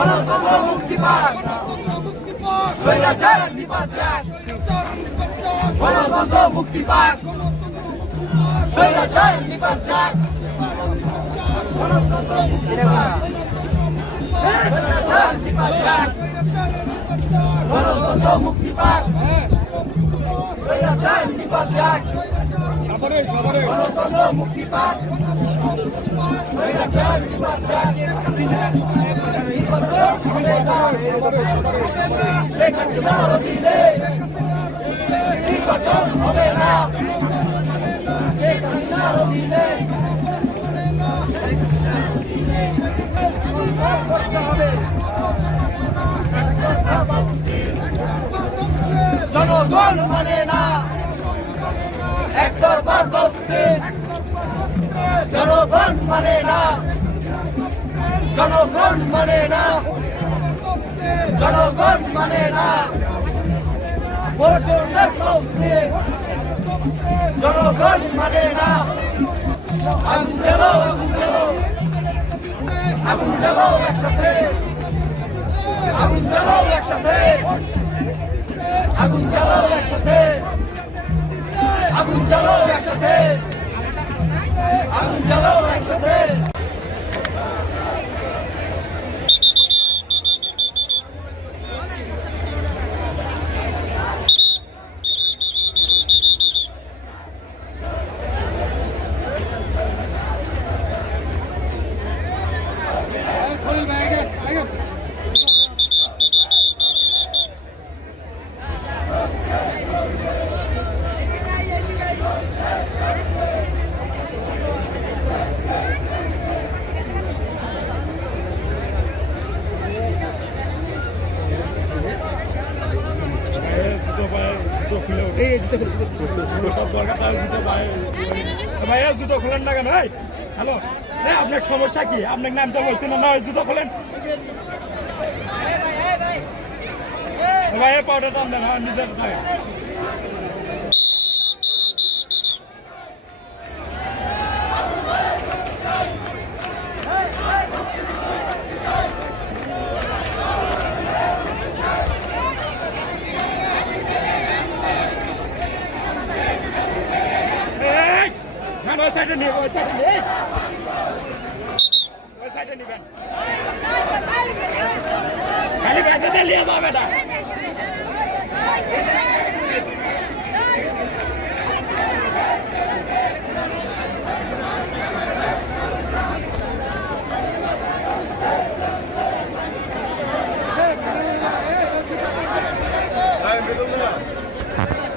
গণতন্ত্র মুক্তি পাক। স্বৈরাচার নিপাত যাক গণতন্ত্র মুক্তি পাক। স্বৈরাচার নিপাত যাক গণতন্ত্র মুক্তি পাক। স্বৈরাচার নিপাত যাক গণতন্ত্র মুক্তি পাক। স্বৈরাচার নিপাত যাক জনগণ মানে না। একতরফা তফসিল জনগণ মানে না জনগণ মানে না। জনগণ মানে না। জনগণ মানে না। আগুন গেল আগুন গেল আগুন গেল একসাথে। আগুন গেল একসাথে। আগুন গেল একসাথে। আগুন গেল একসাথে। আগুন গেল এই খুলে ভাইয়া, জুতো খোলেন না কেন? হ্যালো। এই, আপনার সমস্যা কি? আপনার নামটা বলছেন না জুতো খোলেন। ভাইয়া, পাউডার টান দেন হ্যাঁ নিজের ওই সাইডে নিয়ে ওই সাইডে নিয়ে ওই সাইডে নিবেন খালি ব্যাগেতে নিয়ে যাও বেটা Hey, Abdullah.